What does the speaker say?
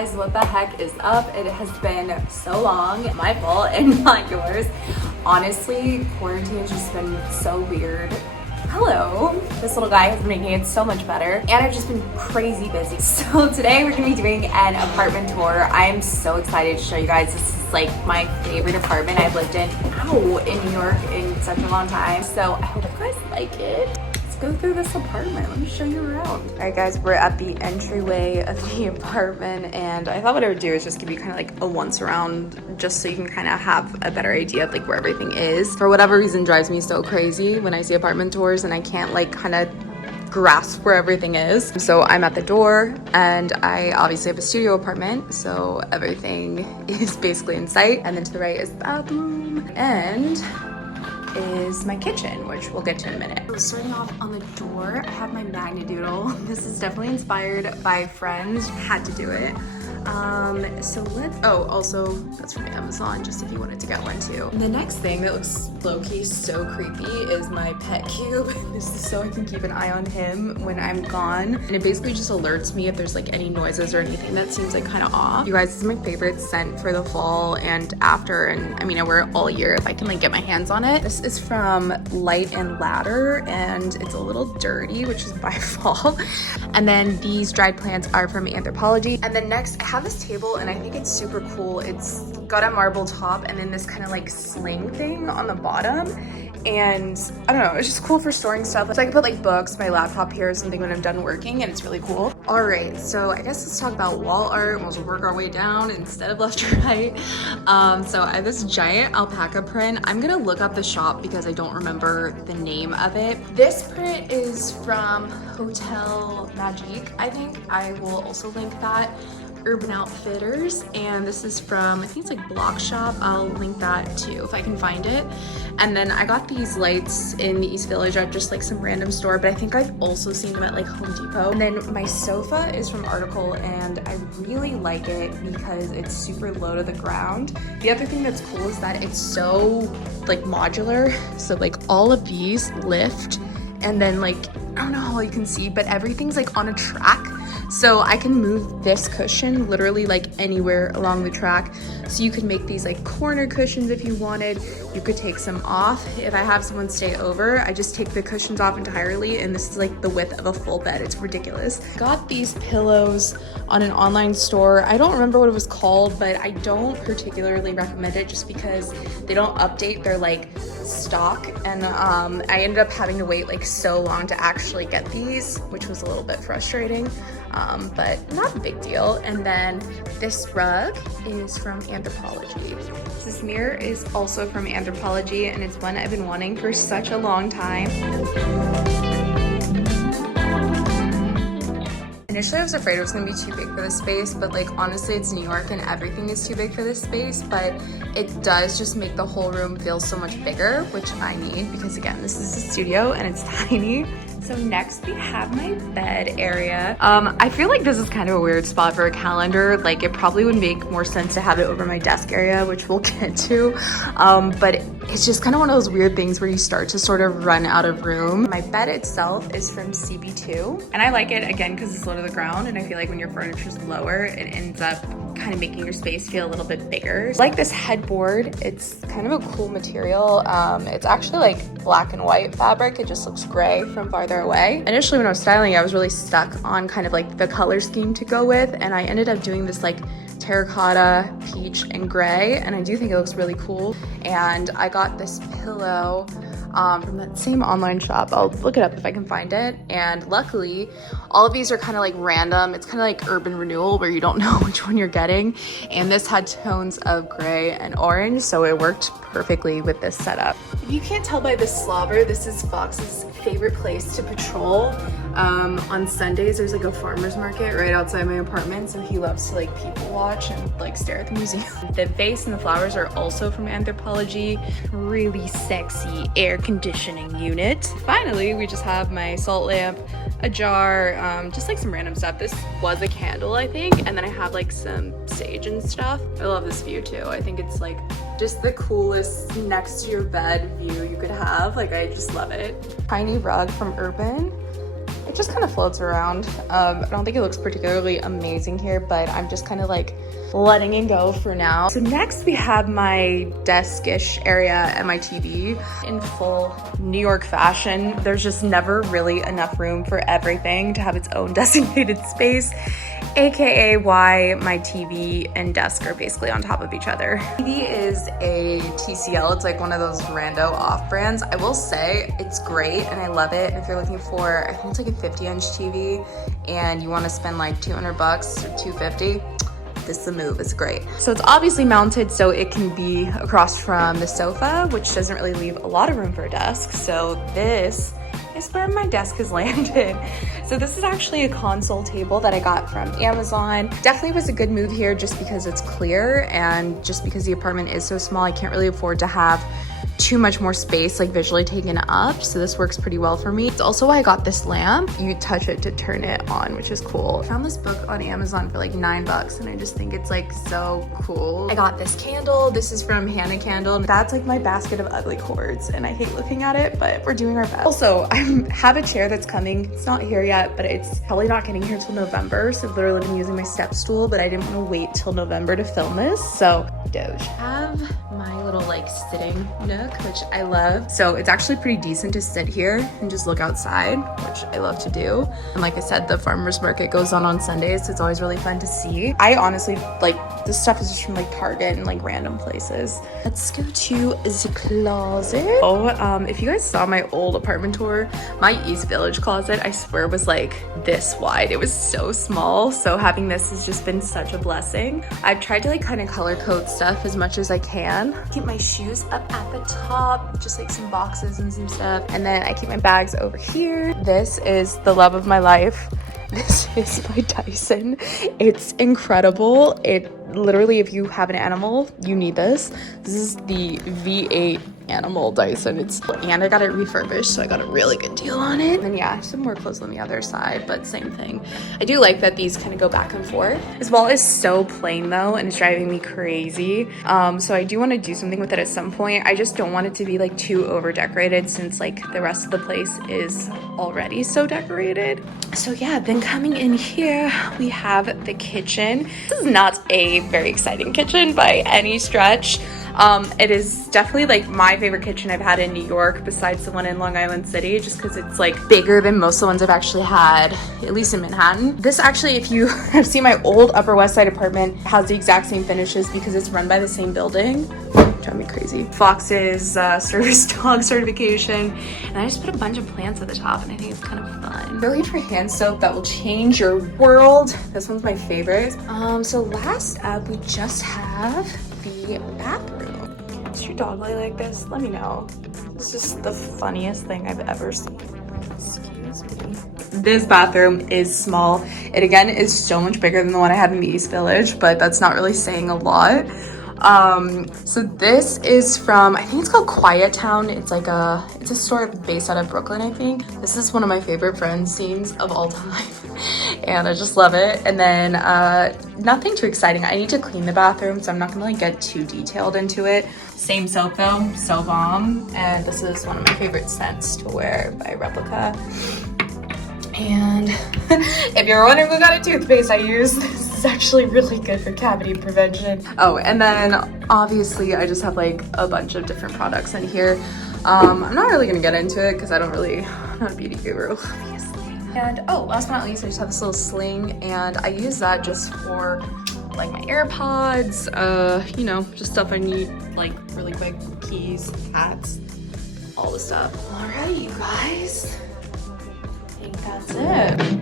guys, what the heck is up? It has been so long, my fault and not yours. Honestly, quarantine has just been so weird. Hello. This little guy has been making it so much better, and I've just been crazy busy. So today we're gonna be doing an apartment tour. I am so excited to show you guys. This is like my favorite apartment I've lived in New York in such a long time. So I hope you guys like it. Go through this apartment. Let me show you around. All right, guys, we're at the entryway of the apartment, and I thought what I would do is just give you kind of like a once around, just so you can kind of have a better idea of like where everything is. For whatever reason, drives me so crazy when I see apartment tours and I can't like kind of grasp where everything is. So I'm at the door, and I obviously have a studio apartment, so everything is basically in sight. And then to the right is the bathroom, and is my kitchen, which we'll get to in a minute. So starting off on the door, I have my magnet doodle. This is definitely inspired by Friends, had to do it. So also that's from Amazon, just if you wanted to get one too. The next thing that looks low-key so creepy is my pet cube. This is so I can keep an eye on him when I'm gone, and it basically just alerts me if there's like any noises or anything that seems like kind of off. You guys, this is my favorite scent for the fall and after, and I mean I wear it all year if I can like get my hands on it. This is from Light and Ladder, and it's a little dirty, which is my fault. And then these dried plants are from Anthropology. And then next I have this table, and I think it's super cool. It's got a marble top and then this kind of like sling thing on the bottom, and I don't know, it's just cool for storing stuff. So I can put like books, my laptop here or something when I'm done working, and it's really cool. All right, so I guess let's talk about wall art, and we'll work our way down instead of left to right. So I have this giant alpaca print. I'm gonna look up the shop because I don't remember the name of it. This print is from Hotel Magique, I think. I will also link that. Urban Outfitters, and this is from, I think it's like Block Shop. I'll link that too if I can find it. And then I got these lights in the East Village at just like some random store, but I think I've also seen them at like Home Depot. And then my sofa is from Article, and I really like it because it's super low to the ground. The other thing that's cool is that it's so like modular, so like all of these lift, and then like I don't know how you can see, but everything's like on a track. So I can move this cushion literally like anywhere along the track. So you could make these like corner cushions if you wanted. You could take some off. If I have someone stay over, I just take the cushions off entirely, and this is like the width of a full bed. It's ridiculous. Got these pillows on an online store. I don't remember what it was called, but I don't particularly recommend it just because they don't update their like stock, and I ended up having to wait like so long to actually get these, which was a little bit frustrating, but not a big deal. And then this rug is from Anthropology. This mirror is also from Anthropology, and it's one I've been wanting for such a long time. Initially I was afraid it was gonna be too big for this space, but like honestly it's New York and everything is too big for this space, but it does just make the whole room feel so much bigger, which I need because again, this is a studio and it's tiny. So next we have my bed area. I feel like this is kind of a weird spot for a calendar. Like it probably would make more sense to have it over my desk area, which we'll get to. But it's just kind of one of those weird things where you start to sort of run out of room. My bed itself is from CB2, and I like it again because it's low to the ground, and I feel like when your furniture is lower, it ends up kind of making your space feel a little bit bigger. I like this headboard. It's kind of a cool material. It's actually like black and white fabric. It just looks gray from farther away. Initially when I was styling, I was really stuck on kind of like the color scheme to go with, and I ended up doing this like terracotta, peach, and gray, and I do think it looks really cool. And I got this pillow from that same online shop. I'll look it up if I can find it. And luckily, all of these are kind of like random. It's kind of like Urban Renewal where you don't know which one you're getting. And this had tones of gray and orange, so it worked perfectly with this setup. If you can't tell by this slobber, this is Fox's favorite place to patrol. On Sundays, there's like a farmer's market right outside my apartment, so he loves to like people watch and like stare at the museum. The vase and the flowers are also from Anthropology. Really sexy air conditioning unit. Finally, we just have my salt lamp, a jar, just like some random stuff. This was a candle, I think, and then I have like some sage and stuff. I love this view too. I think it's like just the coolest next to your bed view you could have. Like I just love it. Tiny rug from Urban. It just kind of floats around. I don't think it looks particularly amazing here, but I'm just kind of like letting it go for now. So next we have my desk-ish area and my TV in full New York fashion. There's just never really enough room for everything to have its own designated space, aka why my TV and desk are basically on top of each other. TV is a TCL. It's like one of those rando off brands. I will say it's great and I love it. And if you're looking for, I think it's like a 50-inch TV and you want to spend like 200 bucks or 250, this is the move. It's great. So it's obviously mounted so it can be across from the sofa, which doesn't really leave a lot of room for a desk. So this is where my desk has landed. So this is actually a console table that I got from Amazon. Definitely was a good move here just because it's clear and just because the apartment is so small, I can't really afford to have too much more space like visually taken up, so this works pretty well for me. It's also why I got this lamp. You touch it to turn it on, which is cool. I found this book on Amazon for like $9 and I just think it's like so cool. I got this candle. This is from Hannah Candle. That's like my basket of ugly cords and I hate looking at it, but we're doing our best. Also, I have a chair that's coming. It's not here yet, but it's probably not getting here till November. So I've literally been using my step stool, but I didn't want to wait till November to film this. So Doge. I have my little like sitting nook, which I love. So it's actually pretty decent to sit here and just look outside, which I love to do. And like I said, the farmer's market goes on Sundays, so it's always really fun to see. I honestly, like, this stuff is just from like Target and like random places. Let's go to the closet. Oh, if you guys saw my old apartment tour, my East Village closet, I swear was like this wide. It was so small. So having this has just been such a blessing. I've tried to like kind of color code stuff as much as I can. Keep my shoes up at the top, just like some boxes and some stuff. And then I keep my bags over here. This is the love of my life. This is my Dyson. It's incredible. It literally, if you have an animal, you need this. This is the V8 animal Dyson. And I got it refurbished, so I got a really good deal on it. And yeah, some more clothes on the other side, but same thing. I do like that these kind of go back and forth. This wall is so plain though, and it's driving me crazy. So I do want to do something with it at some point. I just don't want it to be like too over decorated since like the rest of the place is already so decorated. So yeah, then coming in here, we have the kitchen. This is not a very exciting kitchen by any stretch. It is definitely like my favorite kitchen I've had in New York besides the one in Long Island City, just because it's like bigger than most of the ones I've actually had, at least in Manhattan. This actually, if you have seen my old Upper West Side apartment, has the exact same finishes because it's run by the same building. Drive me crazy. Fox's service dog certification, and I just put a bunch of plants at the top and I think it's kind of fun. Really for hand soap that will change your world. This one's my favorite. So last up we just have the bathroom. Does your dog lay like this? Let me know. It's just the funniest thing I've ever seen. Excuse me. This bathroom is small. It again is so much bigger than the one I had in the East Village, but that's not really saying a lot. So this is from, I think it's called Quiet Town. It's a store based out of Brooklyn, I think. This is one of my favorite Friends scenes of all time. And I just love it. And then nothing too exciting. I need to clean the bathroom, so I'm not gonna like get too detailed into it. Same soap though, So Bomb. And this is one of my favorite scents to wear by Replica. And if you're wondering what kind of toothpaste I use, this is actually really good for cavity prevention. Oh, and then obviously I just have like a bunch of different products in here. I'm not really gonna get into it because I'm not a beauty guru, obviously. And oh, last but not least, I just have this little sling, and I use that just for like my AirPods, you know, just stuff I need like really quick, keys, hats, all the stuff. All right, you guys. I think that's it.